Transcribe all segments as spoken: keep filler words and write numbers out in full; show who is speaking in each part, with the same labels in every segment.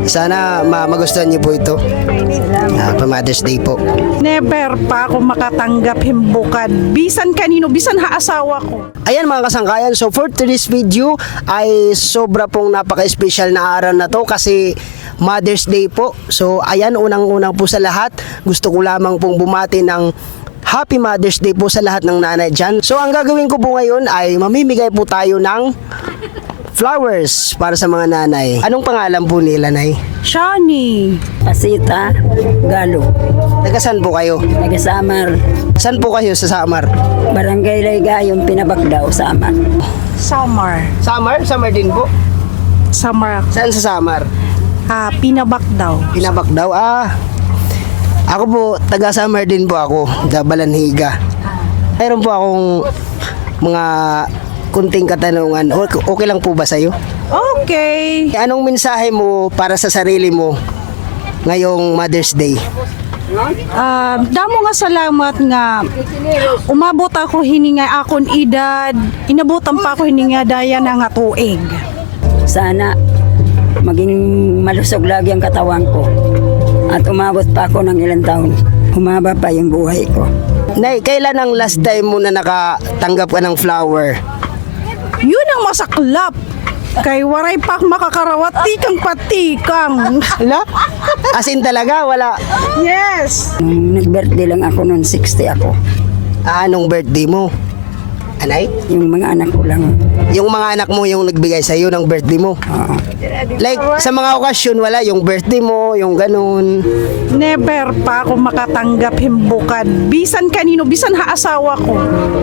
Speaker 1: Sana ma magustuhan niyo po ito. Uh, pa Mother's Day po.
Speaker 2: Never pa ako makatanggap himbukad. Bisan kanino, bisan haasawa ko.
Speaker 1: Ayan mga kasangkayan, so for today's video ay sobra pong napaka-special na araw na to kasi Mother's Day po. So ayan, unang-unang po sa lahat, gusto ko lamang pong bumati ng Happy Mother's Day po sa lahat ng nanay dyan. So ang gagawin ko po ngayon ay mamimigay po tayo ng flowers para sa mga nanay. Anong pangalan po nila, Nay?
Speaker 2: Shani.
Speaker 3: Pasita, Galo,
Speaker 1: Taga saan po kayo?
Speaker 3: Nagasamar,
Speaker 1: Saan po kayo sa Samar?
Speaker 3: Barangay Laygayong, Pinabagdaw, Samar.
Speaker 2: Summer.
Speaker 1: Samar? Samar din po?
Speaker 2: Summer.
Speaker 1: Saan sa Samar?
Speaker 2: Ah, pinabak daw.
Speaker 1: Pinabak daw. Ah, ako po, taga Samar din po ako, da Balanhiga. Mayroon po akong mga kunting katanungan. O- Okay lang po ba sa'yo?
Speaker 2: Okay.
Speaker 1: Anong mensahe mo para sa sarili mo ngayong Mother's Day?
Speaker 2: Ah, damo nga salamat nga umabot ako hininga akon edad, inabutan pa ako hininga daya na nga tuig.
Speaker 3: Sana maging malusog lagi ang katawan ko at umabot pa ako ng ilang taon. Humaba pa yung buhay ko.
Speaker 1: Nay, kailan ang last time mo na nakatanggap ka ng flower?
Speaker 2: Yun ang masaklap. Kay waray pa makakarawat tikang patikang.
Speaker 1: Hala? As in talaga, wala.
Speaker 2: Yes.
Speaker 3: Nung nag-birthday lang ako noon, sixty ako.
Speaker 1: Ah, anong birthday mo? Anay?
Speaker 3: Yung mga anak ko lang.
Speaker 1: Yung mga anak mo yung nagbigay sa'yo ng birthday mo?
Speaker 3: Oo.
Speaker 1: Like, sa mga okasyon, wala yung birthday mo, yung ganun.
Speaker 2: Never pa ako makatanggap himbukad. Bisan kanino, bisan haasawa ko.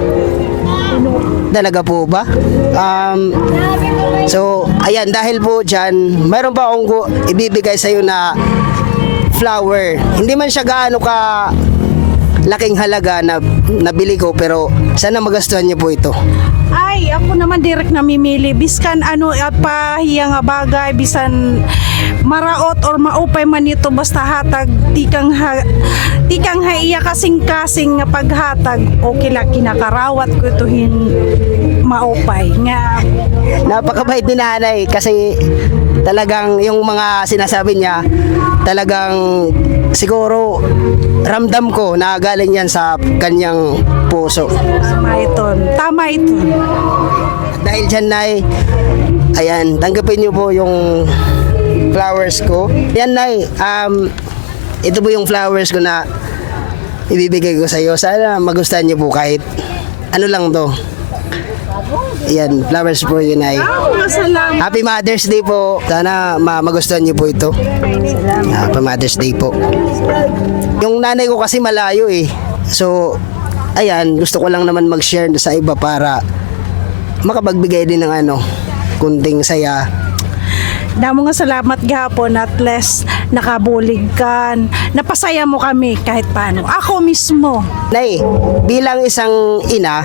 Speaker 1: Talaga po ba? Um, so, ayan, dahil po dyan, mayroon pa akong gu- ibibigay sa'yo na flower. Hindi man siya gaano ka laking halaga na nabili ko, pero sana magastuhan niyo po ito.
Speaker 2: Ay, ako naman direct namimili. Biskan ano at pahiya nga bagay, bisan maraot or maupay man ito basta hatag tikang ha, tikang haiya kasing-kasing nga paghatag okay la kinakarawat ko ito hin maupay nga.
Speaker 1: Napakabait ni nanay kasi talagang yung mga sinasabi niya, talagang siguro ramdam ko na galing yan sa kanyang puso.
Speaker 2: Tama ito. Tama ito.
Speaker 1: Dahil dyan, Nay, ayan, tanggapin niyo po yung flowers ko. Yan, Nay, um, ito po yung flowers ko na ibibigay ko sa iyo. Sana magustuhan niyo po kahit ano lang to. Ayan, flowers po yun, Nay.
Speaker 2: Oh, salamat.
Speaker 1: Happy Mother's Day po. Sana ma magustuhan niyo po ito. Happy Mother's Day po. Yung nanay ko kasi malayo eh. So, ayan, gusto ko lang naman mag-share sa iba para makapagbigay din ng ano, kunting saya.
Speaker 2: Damo nga salamat gahapon at least nakabulig kan. Napasaya mo kami kahit paano. Ako mismo.
Speaker 1: Nay, bilang isang ina,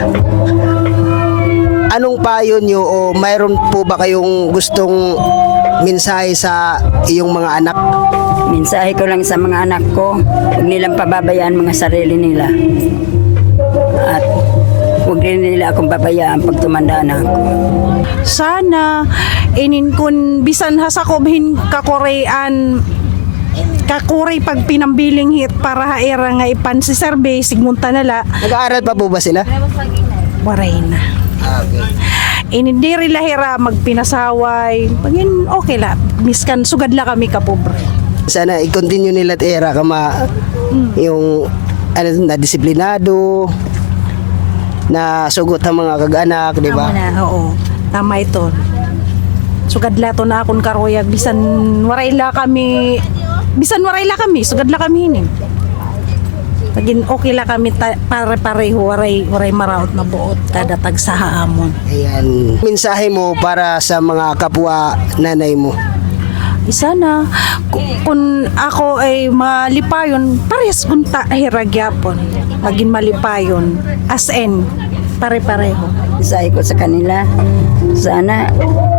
Speaker 1: anong payo nyo o mayroon po ba kayong gustong mensahe sa iyong mga anak?
Speaker 3: Mensahe ko lang sa mga anak ko, huwag nilang pababayaan mga sarili nila. At huwag rin nila akong babayaan pag tumanda na ako.
Speaker 2: Sana inin kun bisan hasakobhin kakorean kakuray pag pinambiling hit para haera nga ipan si survey sigmunta nala
Speaker 1: Nag-aaral pa po ba sila?
Speaker 2: waray na.
Speaker 1: Okay.
Speaker 2: Inindiri lahira magpinasaway pagin okay la miskan sugad la kami kapobre.
Speaker 1: Sana i-continue nila at era kama yung ano, na disiplinado, na sugot ang mga kag-anak, di ba?
Speaker 2: Tama na, oo. Tama ito. Sugad la to na akong karuyag bisan waray la kami bisan waray la kami sugad la kami hinin. Pagin okay la kami ta- pare-pareho waray waray maraot na buot kada tag sa haamon.
Speaker 1: Ayan. Mensahe mo para sa mga kapwa nanay mo.
Speaker 2: Isa na ku- kung ako ay malipayon parehas kung ta hiragyapon maging malipayon as in pare-pareho.
Speaker 3: Mensahe ko sa kanila, sana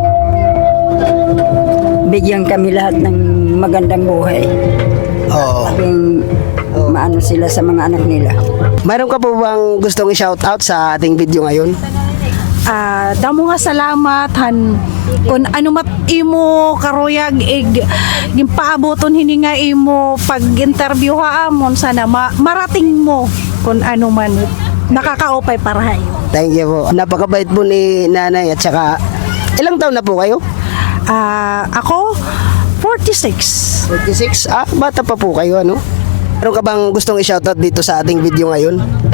Speaker 3: bigyan kami lahat ng magandang buhay.
Speaker 1: Oo.
Speaker 3: Yung maano sila sa mga anak nila.
Speaker 1: Mayroon ka po bang gustong i-shout out sa ating video ngayon?
Speaker 2: Ah, damo nga salamat han kung ano mat imo karuyag ig gimpaaboton hininga imo pag-interview ha amon sana ma- marating mo kung ano man nakakaupay para hayo.
Speaker 1: Thank you po. Napakabait po ni nanay at saka ilang taon na po kayo?
Speaker 2: Ah, ako forty-six.
Speaker 1: forty-six? Ah, bata pa po kayo ano? Meron ka bang gustong i-shoutout dito sa ating video ngayon?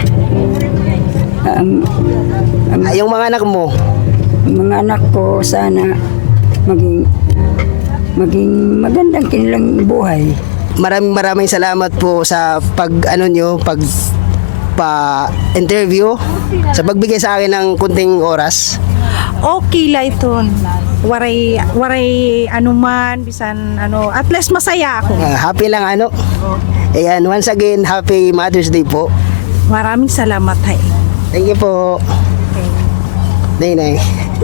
Speaker 3: Ang, ang
Speaker 1: Ah, yung mga anak mo.
Speaker 3: mga anak ko sana maging maging magandang kanilang buhay.
Speaker 1: Maraming maraming salamat po sa pag ano nyo, pag pa interview, sa pagbigay sa akin ng kunting oras.
Speaker 2: Okay la iton. Waray waray anuman bisan ano at least masaya ako.
Speaker 1: Ah, happy lang ano. Ayan, once again, happy Mother's Day po.
Speaker 2: Maraming salamat hay.
Speaker 1: Thank you po. Nay, nay.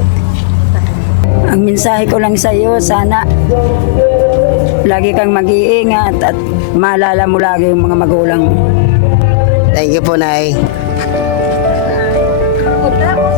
Speaker 3: Ang mensahe ko lang sa iyo, sana lagi kang mag-iingat at maalala mo lagi yung mga magulang mo.
Speaker 1: Thank you po, nay.
Speaker 2: Otra